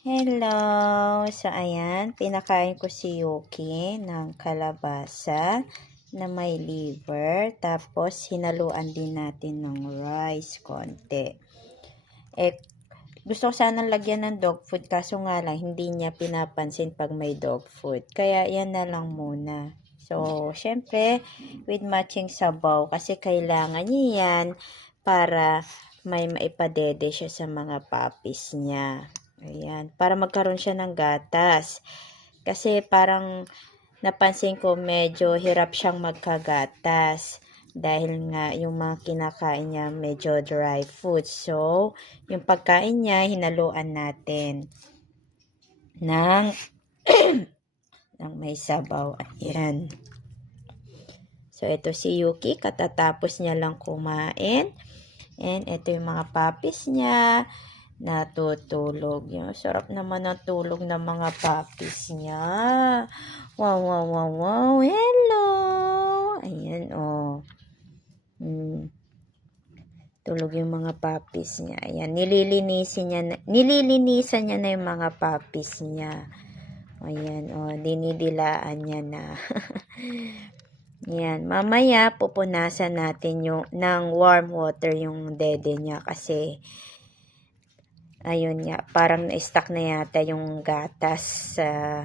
Hello! So, ayan, pinakain ko si Yuki ng kalabasa na may liver. Tapos, hinaluan din natin ng rice konti. Gusto ko sanang lagyan ng dog food, kaso nga lang, hindi niya pinapansin pag may dog food. Kaya, yan na lang muna. So, syempre, with matching sabaw, kasi kailangan niya yan para may maipadede siya sa mga puppies niya. Ayan, para magkaroon siya ng gatas. Kasi parang napansin ko medyo hirap siyang magkagatas. Dahil nga yung mga kinakain niya medyo dry food. So, yung pagkain niya, hinaluan natin ng, ng may sabaw. Ayan. So, ito si Yuki. Katatapos niya lang kumain. And ito yung mga puppies niya. Natutulog. Yung sarap naman ng tulog ng mga puppies niya. Wow, wow, wow, wow. Hello! Ayan, oh. Tulog yung mga puppies niya. Ayan, nililinisan niya na yung mga puppies niya. Ayan, oh, dinidilaan niya na. Ayan, mamaya pupunasan natin yung ng warm water yung dede niya kasi ayun nga, parang na-stuck na yata yung gatas sa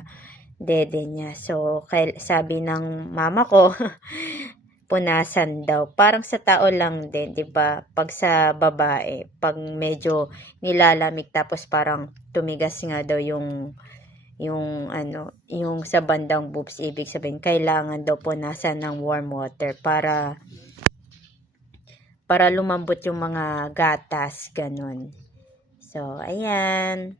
dede niya. So, sabi ng mama ko, punasan daw. Parang sa tao lang din, 'di ba? Pag sa babae, pag medyo nilalamig tapos parang tumigas nga daw yung sa bandang boobs, ibig sabihin kailangan daw punasan ng warm water para lumambot yung mga gatas, ganun. So, ayan.